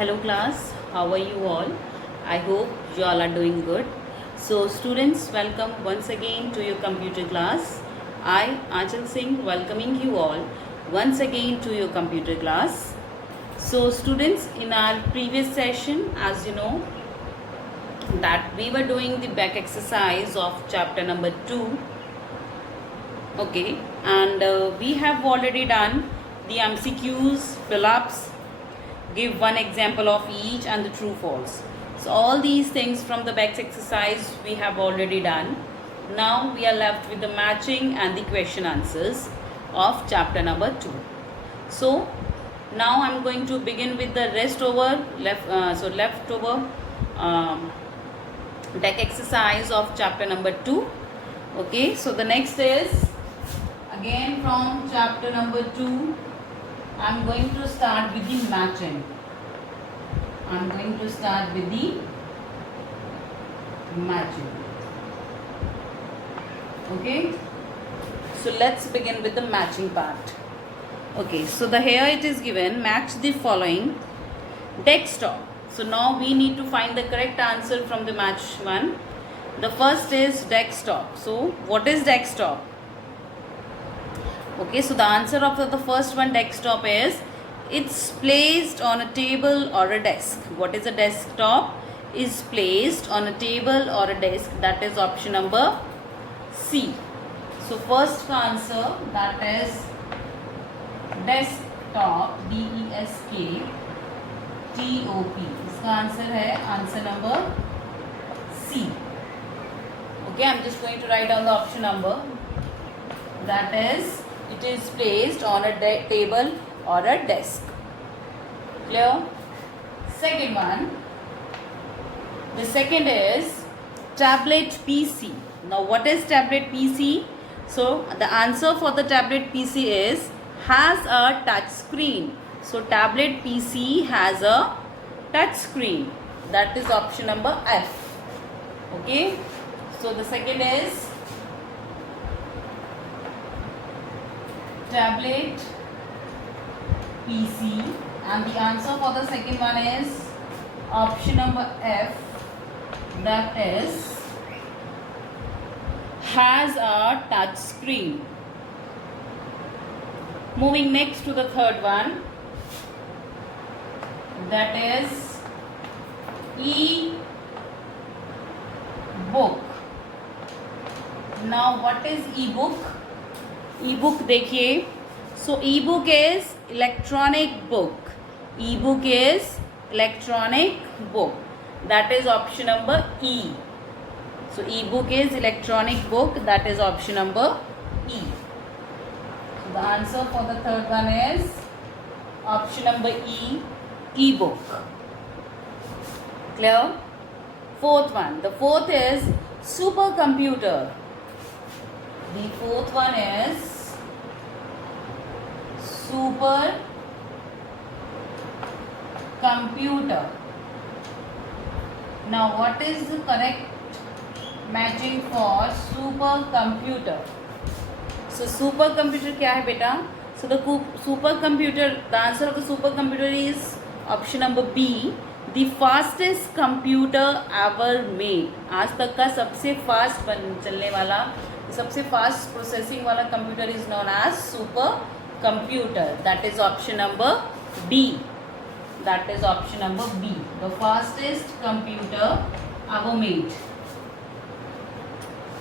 Hello class, how are you all? I hope you all are doing good. So students, welcome once again to your computer class. I, Achal Singh, welcoming you all once again to your computer class. So students, in our previous session, as you know, that we were doing the back exercise of chapter number 2. Okay, and we have already done the MCQs, fill-ups, give one example of each and the true false. So all these things from the back exercise we have already done. Now we are left with the matching and the question answers of chapter number 2. So now I'm going to begin with the leftover deck exercise of chapter number 2. Okay, so the next is again from chapter number 2. I'm going to start with the matching. Okay, so let's begin with the matching part. Okay, so here it is given, match the following desktop. So now we need to find the correct answer from the match one. The first is desktop. So what is desktop? Okay, so the answer of the first one, desktop, is it's placed on a table or a desk. What is a desktop? Is placed on a table or a desk. That is option number C. So first answer, that is desktop, DESKTOP. इसका answer है answer number C. Okay, I'm just going to write down the option number. That is, it is placed on a table or a desk. Clear? Second one. The second is tablet PC. Now what is tablet PC? So the answer for the tablet PC is has a touch screen. So tablet PC has a touch screen. That is option number F. Okay. So the second is tablet PC, and the answer for the second one is option number F, that is has a touch screen. Moving next to the third one, that is e-book. Now what is e-book? E-book देखिए, so e-book is electronic book. E-book is electronic book. That is option number E. So e-book is electronic book. That is option number E. So the answer for the third one is option number E, e-book. Clear? Fourth one. The fourth is supercomputer. The fourth one is supercomputer. Now what is the correct matching for supercomputer? So supercomputer क्या है बेटा? So the supercomputer, the answer of the supercomputer is option number B, the fastest computer ever made. आज तक का सबसे fast चलने वाला, सबसे फास्ट प्रोसेसिंग वाला computer is known as super computer. That is option number B. That is option number B, the fastest computer ever made.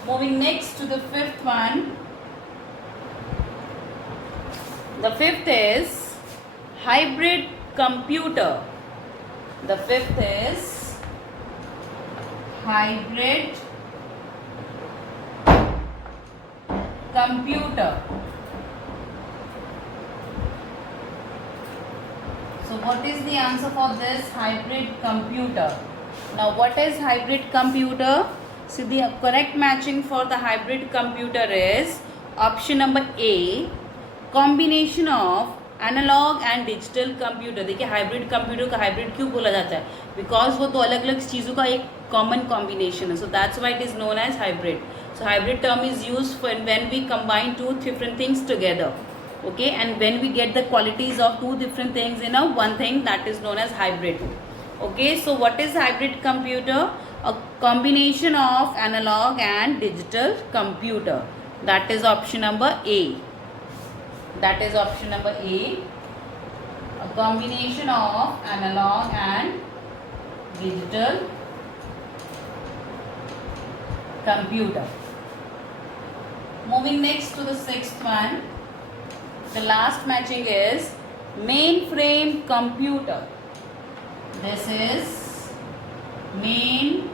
Moving next to the fifth one. The fifth is hybrid computer. The fifth is hybrid computer. So what is the answer for this hybrid computer? Now what is hybrid computer? So the correct matching for the hybrid computer is option number A, combination of analog and digital computer. देखिए hybrid computer का hybrid क्यों बोला जाता है? Because वो तो अलग अलग चीज़ों का एक कॉमन कॉम्बिनेशन है. So that's why it is known as hybrid. So hybrid term is used for when we combine two different things together. Okay, and when we get the qualities of two different things in a one thing, that is known as hybrid. Okay, so what is hybrid computer? A combination of analog and digital computer. That is option number A. That is option number A. A combination of analog and digital computer. Moving next to the sixth one. The last matching is mainframe computer. This is mainframe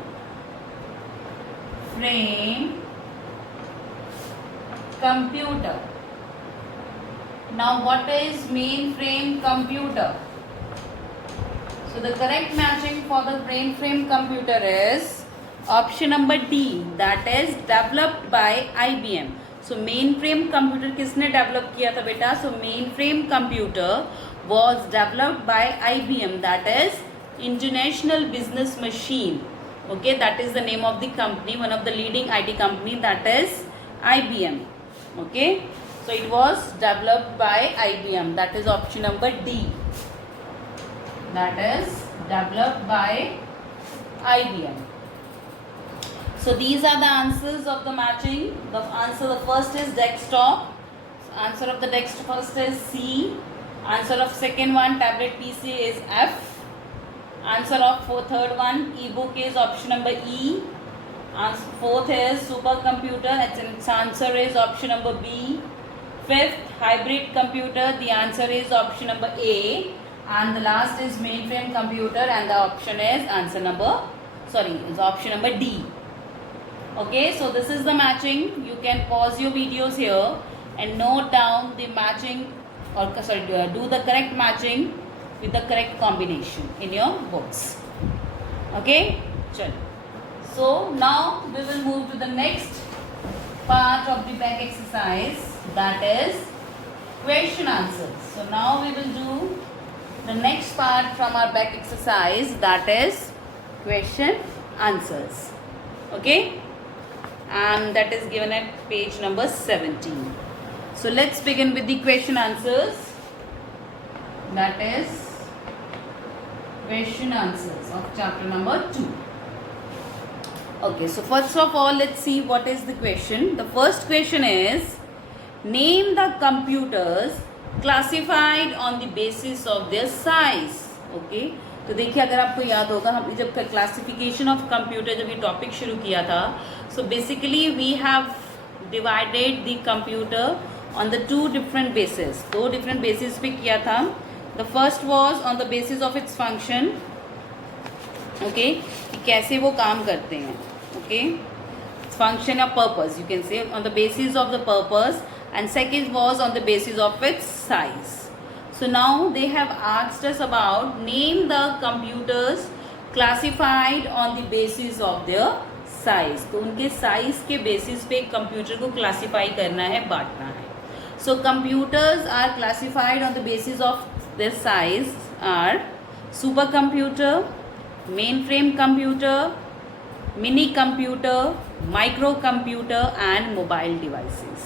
computer. Now what is mainframe computer? So the correct matching for the mainframe computer is option number D, that is developed by IBM. So mainframe computer किसने develop किया था बेटा? So mainframe computer was developed by IBM, that is International Business Machine. Okay, that is the name of the company, one of the leading IT company, that is IBM. Okay, so it was developed by IBM, that is option number D. That is developed by IBM. So these are the answers of the matching. The first is desktop. So answer of the first is C. Answer of second one, tablet PC, is F. Answer of third one, ebook, is option number E. Fourth is supercomputer. Its answer is option number B. Fifth, hybrid computer. The answer is option number A. And the last is mainframe computer, and the option is option number D. Okay, so this is the matching. You can pause your videos here and note down the matching, or do the correct matching with the correct combination in your books. Okay, chalo. So now we will move to the next part of the back exercise, that is question answers. So now we will do the next part from our back exercise, that is question answers. Okay, and that is given at page number 17. So let's begin with the question answers. That is question answers of chapter number 2. Okay, so first of all, let's see what is the question. The first question is, name the computers classified on the basis of their size. Okay, तो देखिए, अगर आपको याद होगा, हम जब classification of computer जब ये टॉपिक शुरू किया था, so basically we have divided the computer on the two different basis. दो डिफरेंट बेसिस पे किया था. The first was on the basis of its function. Okay, कि कैसे वो काम करते हैं. ओके, फंक्शन या purpose, you can say on the basis of the purpose, and second was on the basis of its size. So now they have asked us about name the computers classified on the basis of their size. तो उनके size के basis पे computer को classify करना है, बांटना है. So computers are classified on the basis of their size are supercomputer, mainframe computer, mini computer, microcomputer and mobile devices.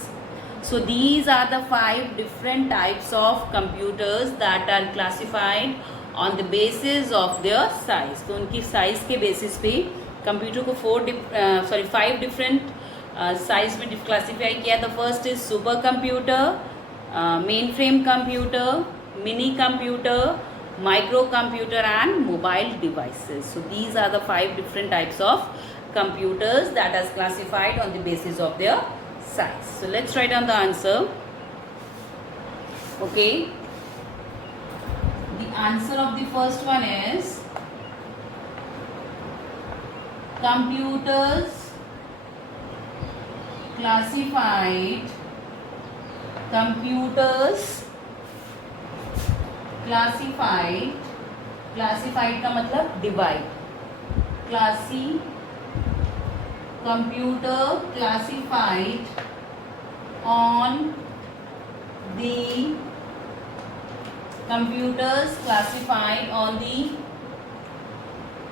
So these are the 5 different types of computers that are classified on the basis of their size. तो उनकी size के basis पे computer को 5 different size में classify किया. The first is supercomputer, mainframe computer, mini computer, microcomputer and mobile devices. So these are the 5 different types of computers that are classified on the basis of their size. So let's write down the answer. Okay, the answer of the first one is computers classified का मतलब divide. Computer classified on the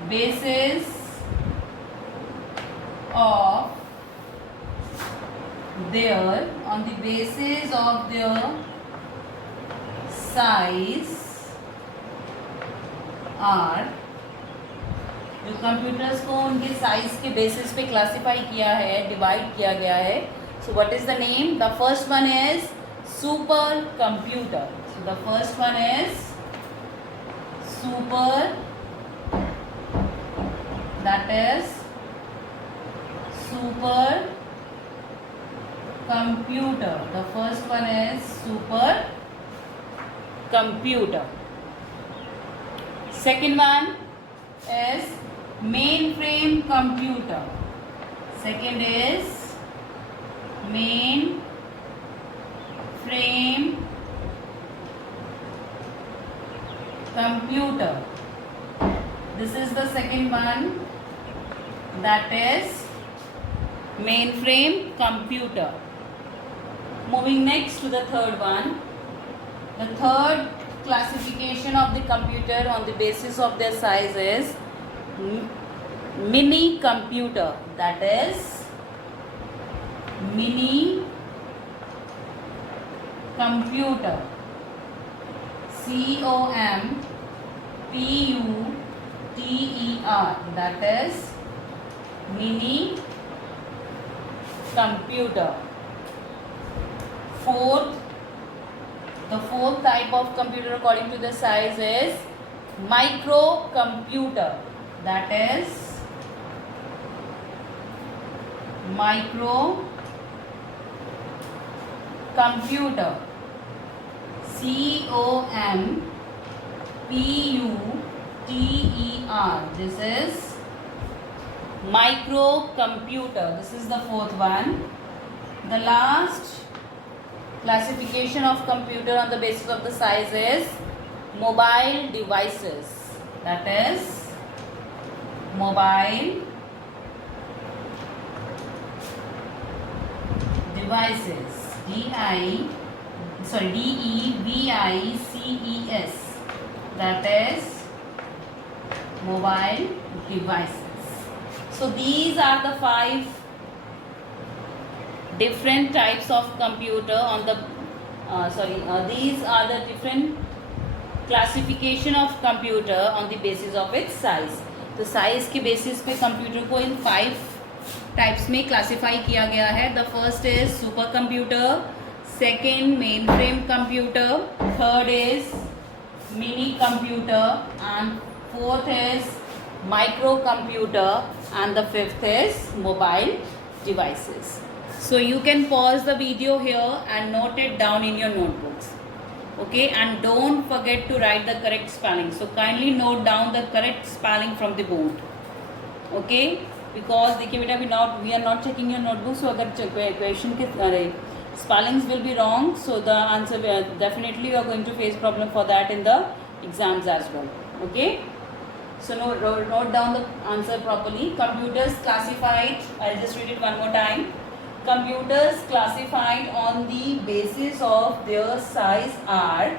basis of their size are, जो computers को उनके size के basis पे classify किया है, divide किया गया है. So what is the name? The first one is super computer. So the first one is super, that is super computer. The first one is super computer. Second one is mainframe computer. Second is mainframe computer. This is the second one, that is mainframe computer. Moving next to the third one. The third classification of the computer on the basis of their size is mini computer. That is mini computer. COMPUTER. That is mini computer. The fourth type of computer according to the size is microcomputer. That is microcomputer. COMPUTER. This is microcomputer. This is the fourth one. The last classification of computer on the basis of the size is mobile devices. That is mobile devices. DEVICES. That is mobile devices. So these are the 5 different types of computer on the these are the different classification of computer on the basis of its size. तो size के basis पे computer को इन 5 types में classify किया गया है. The first is super computer, second main frame computer, third is mini computer and fourth is microcomputer, and the fifth is mobile devices. So you can pause the video here and note it down in your notebooks. Okay, and don't forget to write the correct spelling. So kindly note down the correct spelling from the board. Okay, because देखिए बेटा we are not checking your notebook. So अगर question के spellings will be wrong, so the answer definitely you are going to face problem for that in the exams as well. Okay. So note down the answer properly. Computers classified, I'll just read it one more time. Computers classified on the basis of their size are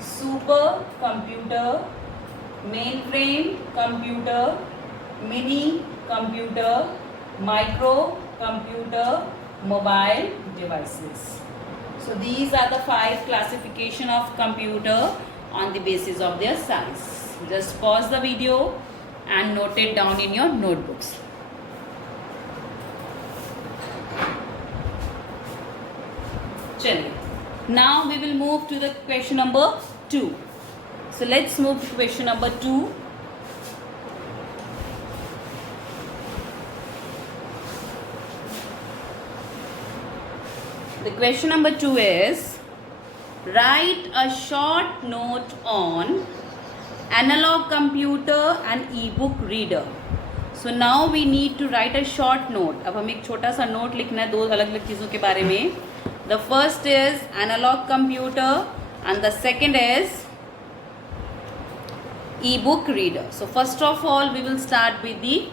super computer, mainframe computer, mini computer, micro computer, mobile devices. So these are the 5 classification of computer on the basis of their size. Just pause the video and note it down in your notebooks. Chaliye. Now we will move to the question number 2. So let's move to question number 2. The question number 2 is, write a short note on analog computer and e-book reader. So now we need to write a short note. अब हम एक छोटा सा note लिखना है 2 अलग अलग चीज़ों के बारे में. The first is analog computer and the second is e-book reader. So first of all we will start with the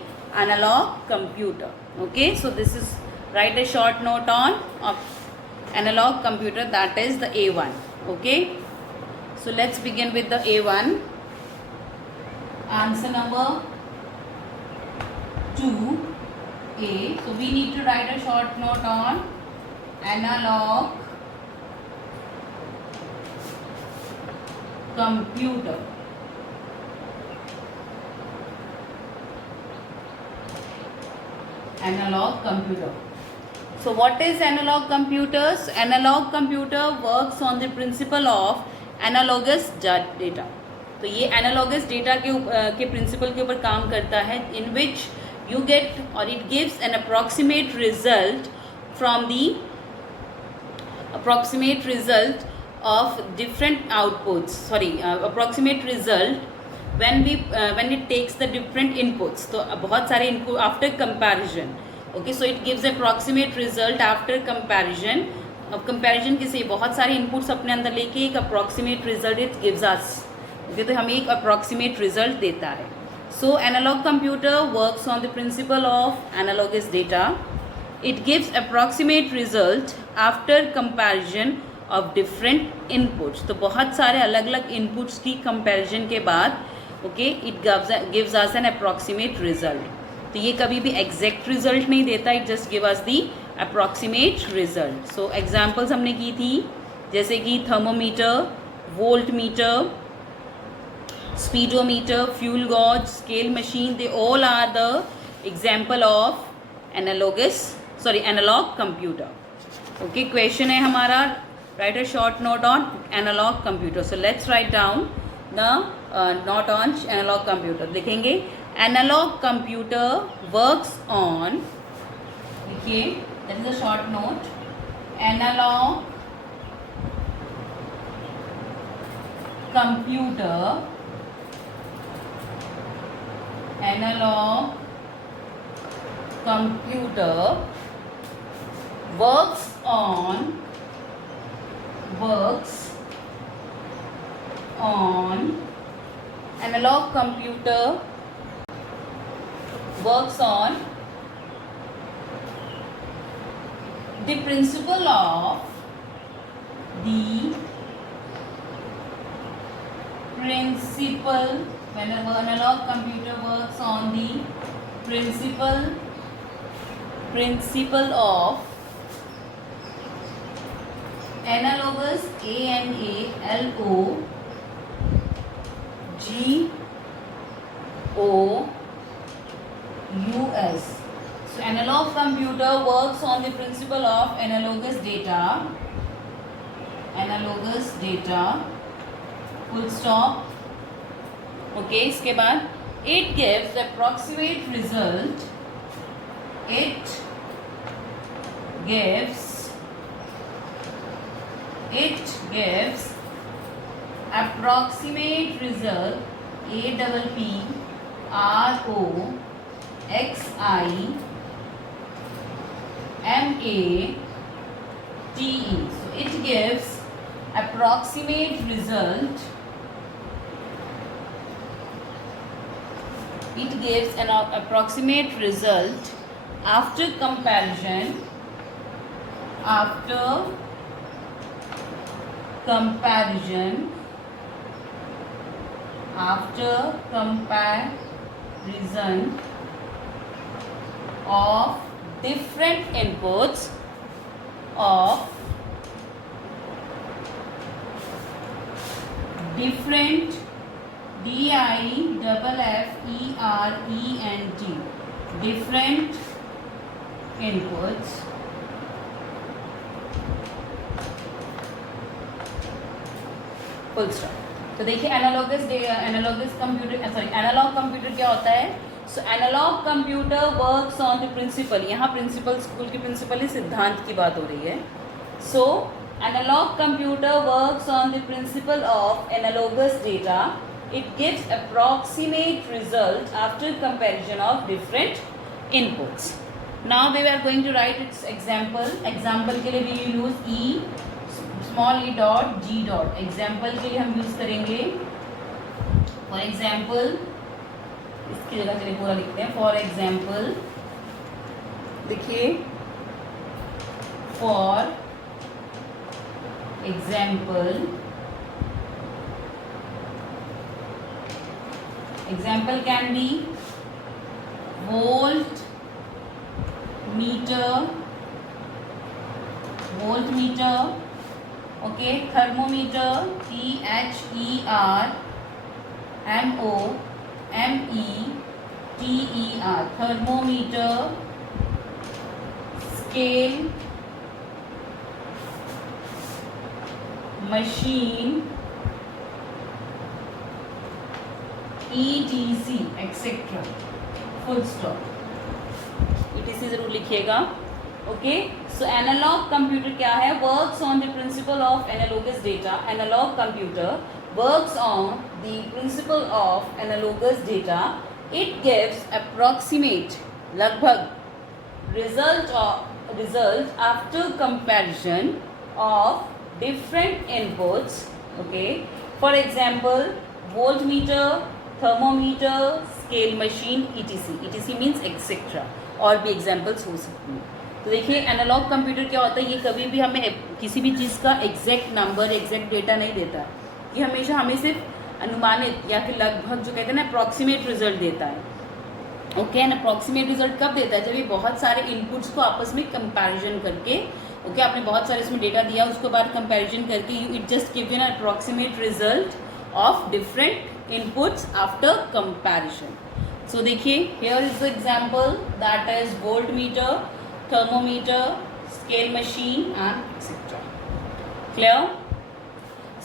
analog computer. Okay, so this is, write a short note on analog computer, that is the A1. Okay, so let's begin with the A1. Answer number 2A. So we need to write a short note on analog computer. Analog computer. So what is analog computers? Analog computer works on the principle of analogous data. तो ये analogous data के principal के ऊपर काम करता है, इन which you get और it gives an approximate result from the approximate result of different outputs, approximate result when it takes the different inputs. तो बहुत सारे input after comparison, okay, so it gives approximate result after comparison. अब comparison किसे बहुत सारे inputs अपने अंदर लेके एक approximate result it gives us, okay, तो हमें एक approximate result देता है. So analog computer works on the principle of analogous data. It gives approximate result after comparison of different inputs. तो बहुत सारे अलग अलग inputs की comparison के बाद okay, it gives us an approximate result. तो ये कभी भी exact result नहीं देता, it just give us the approximate result. So examples हमने की थी जैसे कि thermometer, voltmeter, speedometer, fuel gauge, scale machine, they all are the example of analog computer. Okay, question है हमारा, write a short note on analog computer. So let's write down the note on analog computer. लिखेंगे analog computer works on, देखिए that is a short note, analog computer works on analog computer works on the principle of when an analog computer works on the principle of analogous, analogous. So analog computer works on the principle of analogous data, full stop. Okay, इसके बाद it gives approximate result, approximate result, APPROXIMATE. So it gives approximate result, an approximate result after comparison of different inputs of different DIFFERENT different inputs full stop. तो देखिए analog computer क्या होता है? So analog computer works on the principle, यहाँ principle school की principle ही सिद्धांत की बात हो रही है. So analog computer works on the principle of analogous data. It gives approximate result after comparison of different inputs. Now we are going to write its example. Example के लिए we use small e dot g dot. Example के लिए हम use करेंगे. For example, इसकी जगह चलिए पूरा लिखते हैं. For example, देखिए for example can be voltmeter, Okay, thermometer, Thermometer, thermometer. Scale machine, etc, etc. Full stop. etc जरूर लिखिएगा. ओके, सो एनालॉग कंप्यूटर क्या है? Works on the principle of analogous data. Analog computer works on the principle of analogous data. It gives approximate, लगभग, result after comparison of different inputs. Okay, for example, voltmeter, thermometer, scale machine, etc means etc. और भी examples हो सकती हैं. तो देखिए, analogue computer क्या होता है? ये कभी भी हमें किसी भी चीज़ का एग्जैक्ट नंबर, एग्जैक्ट डेटा नहीं देता. ये हमेशा हमें सिर्फ अनुमानित या फिर लगभग, जो कहते हैं ना, अप्रॉक्सीमेट रिजल्ट देता है. ओके, एंड अप्रॉक्सीमेट रिजल्ट कब देता है? जब ये बहुत सारे इनपुट्स को आपस में कंपैरिजन करके, ओके, आपने बहुत सारे इसमें डेटा दिया, उसके बाद कंपैरिजन करके it just give you an approximate result of different inputs after comparison. So देखिए, here is the example, that is voltmeter, thermometer, scale machine and etcetera. Clear?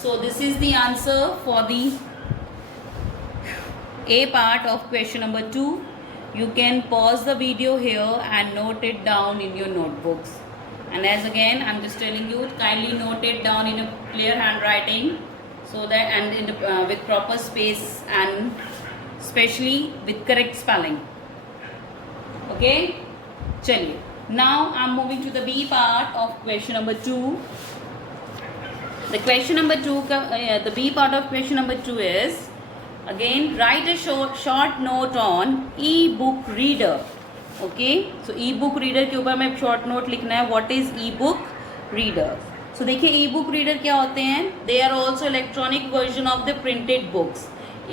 So this is the answer for the A part of question number 2. You can pause the video here and note it down in your notebooks. And as again, I'm just telling you, kindly note it down in a clear handwriting, so that, and in the, with proper space, and especially with correct spelling. Okay? Chaliye. Now I'm moving to the B part of question number 2. The question number 2, the B part of question number 2 is, again, write a short note on e-book reader. Okay, so e-book reader के ऊपर में short note लिखना है. What is e-book reader? So देखिए, e-book reader क्या होते हैं? They are also electronic version of the printed books.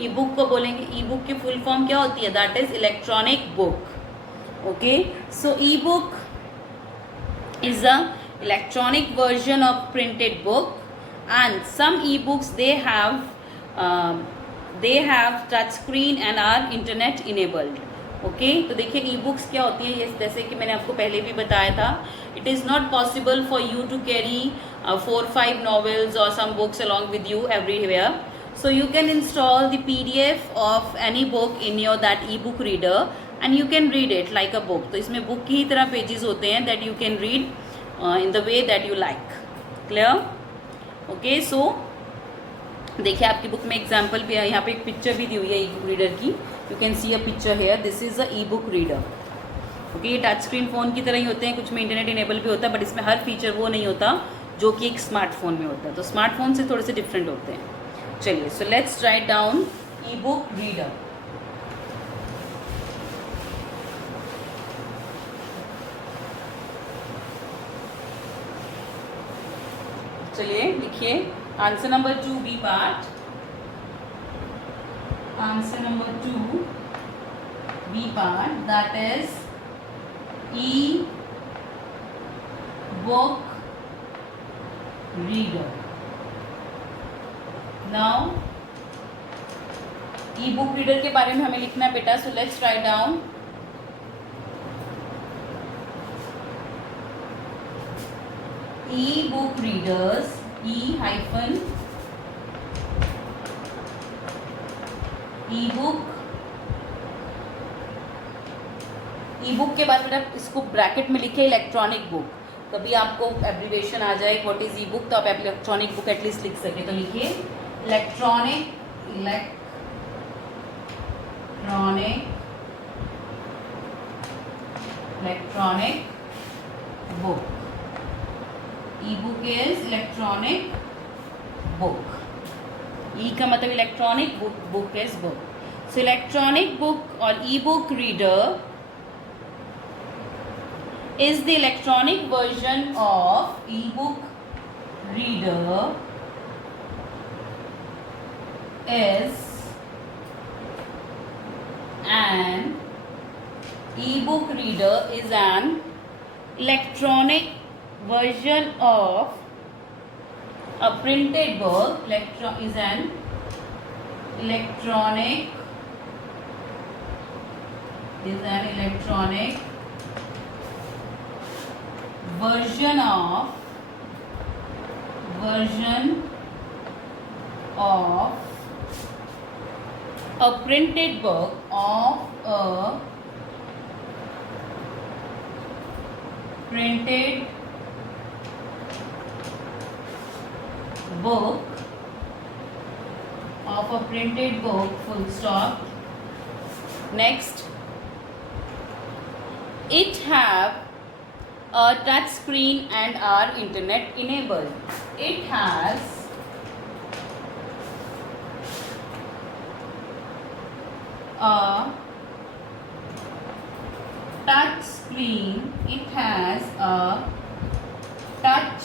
e-book को बोलेंगे, e-book की full form क्या होती है? That is electronic book. Okay, so e-book is a electronic version of printed book, and some e-books they have touch screen and are internet enabled. Okay, तो देखिए, e books क्या होती है? ये जैसे कि मैंने आपको पहले भी बताया था, it is not possible for you to carry 4-5 novels or some books along with you everywhere. So you can install the PDF of any book in your that e-book reader and you can read it like a book. तो इसमें book की ही तरह pages होते हैं that you can read in the way that you like. Clear? Okay, so देखिए, आपकी book में example भी है, यहाँ पे एक पिक्चर भी दी हुई है ई बुक रीडर की. You can see a picture here. This is a e book reader. Okay, ये टच स्क्रीन फ़ोन की तरह ही होते हैं, कुछ में इंटरनेट इनेबल भी होता है, बट इसमें हर फीचर वो नहीं होता जो कि एक स्मार्टफोन में होता है. तो स्मार्टफोन से थोड़े से डिफरेंट होते हैं. चलिए, so let's write down E book reader. चलिए लिखिए. Answer number 2, B part. Answer number 2, B part. That is e-book reader. Now, e-book reader के बारे में हमें लिखना है बेटा. So let's write down. E-book readers. E-book के बाद बेटा इसको ब्रैकेट में लिखे इलेक्ट्रॉनिक बुक. कभी आपको एब्रिविएशन आ जाए व्हाट इज ई बुक, तो आप इलेक्ट्रॉनिक बुक एटलीस्ट लिख सके. तो लिखिए electronic book. Ebook is electronic book. E का मतलब electronic, book is book. So electronic book और ebook reader is the electronic version of e-book reader is an e-book reader is an electronic version of A printed book is an electronic version of a printed book of a printed book full stop. Next, it have a touch screen and are internet enabled. It has a touch screen. It has a touch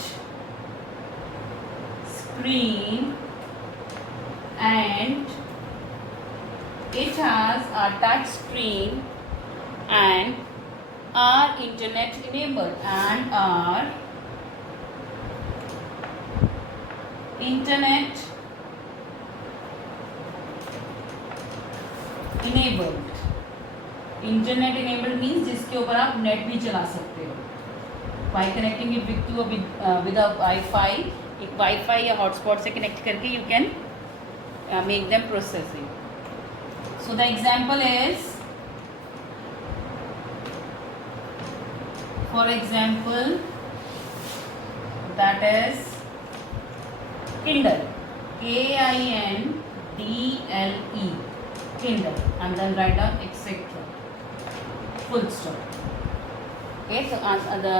screen and are internet enabled internet enabled means जिसके ऊपर आप net भी चला सकते हो by connecting it with a wifi. एक wifi या hotspot से कनेक्ट करके you can make them processing. So the example is, for example, that is Kindle, KINDLE, Kindle, and then write down etc. Full stop. Okay, so the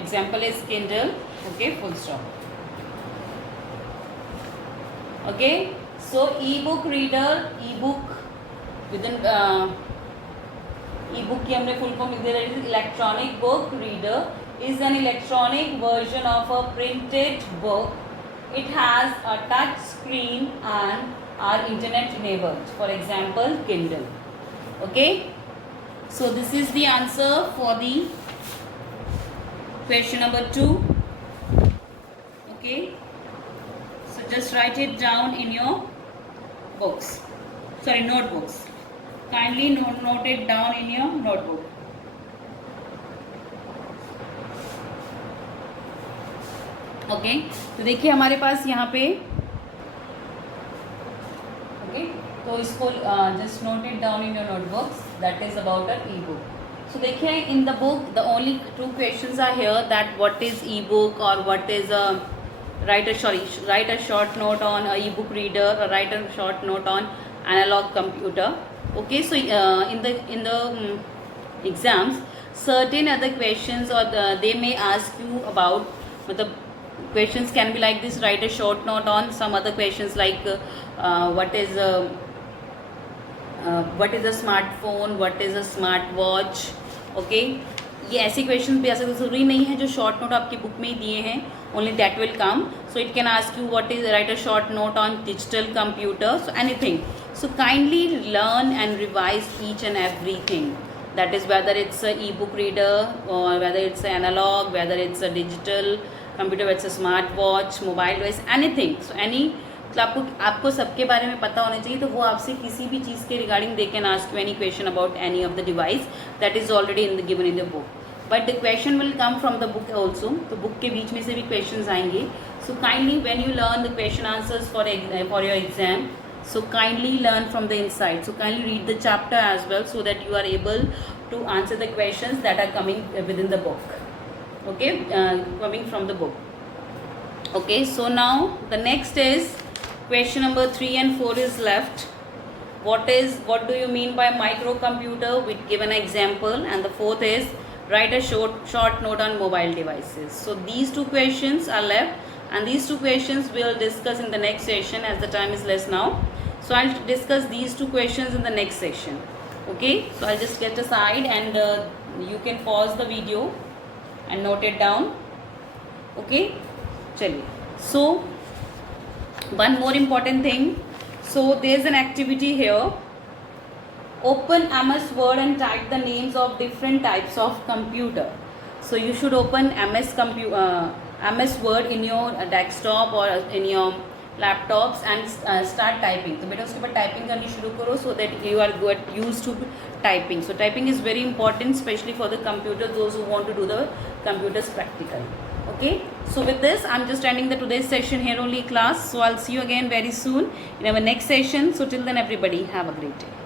example is Kindle. Okay, full stop. Okay, so ebook reader, ebook within ebook की हमने full form लिख दिया. Electronic book reader is an electronic version of a printed book. It has a touch screen and are internet enabled. For example, Kindle. Okay, so this is the answer for the question number 2. Okay, so just write it down in your notebooks. Kindly note it down in your notebook. Okay तो देखिए हमारे पास यहाँ पे okay तो इसको just note it down in your notebooks. That is about a e book. So देखिए in the book the only 2 questions are here, that what is e book और what is write a short note on a e-book reader or write a short note on analog computer. Okay, so in the exams certain other questions or they may ask you about the questions can be like this, write a short note on some other questions like what is a smartphone, what is a smart watch. Okay, ये ऐसे question भी ऐसे ज़रूरी नहीं है जो short note आपकी book में ही दिए हैं, only that will come. So it can ask you what is right a short note on digital computer, so anything. So kindly learn and revise each and everything. That is whether it's a e-book reader or whether it's an analog, whether it's a digital computer, whether it's a smart watch, mobile device, anything. So any मतलब आपको सबके बारे में पता होना चाहिए. तो वो आपसे किसी भी चीज़ के regarding they can ask you any question about any of the device that is already given in the book. But the question will come from the book also. तो बुक के बीच में से भी क्वेश्चन आएंगे. So kindly when you learn the question answers for your exam, so kindly learn from the inside. So kindly read the chapter as well so that you are able to answer the questions that are coming within the book. Okay, coming from the book. Okay, so now the next is question number 3 and 4 is left. What do you mean by microcomputer? We give an example, and the fourth is write a short note on mobile devices. So these 2 questions are left, and these 2 questions we'll discuss in the next session as the time is less now. So I'll discuss these 2 questions in the next section. Okay, so I'll just get aside and you can pause the video and note it down. Okay, chaliye. So one more important thing. So there's an activity here. Open MS Word and type the names of different types of computer. So you should open MS MS Word in your desktop or in your laptops and start typing. तो बेटा उसके बाद typing करनी शुरू करो so that you are get use to typing. So typing is very important specially for the computer those who want to do the computers practically. Okay, so with this I'm just ending the today's session here only class. So I'll see you again very soon in our next session. So till then everybody have a great day.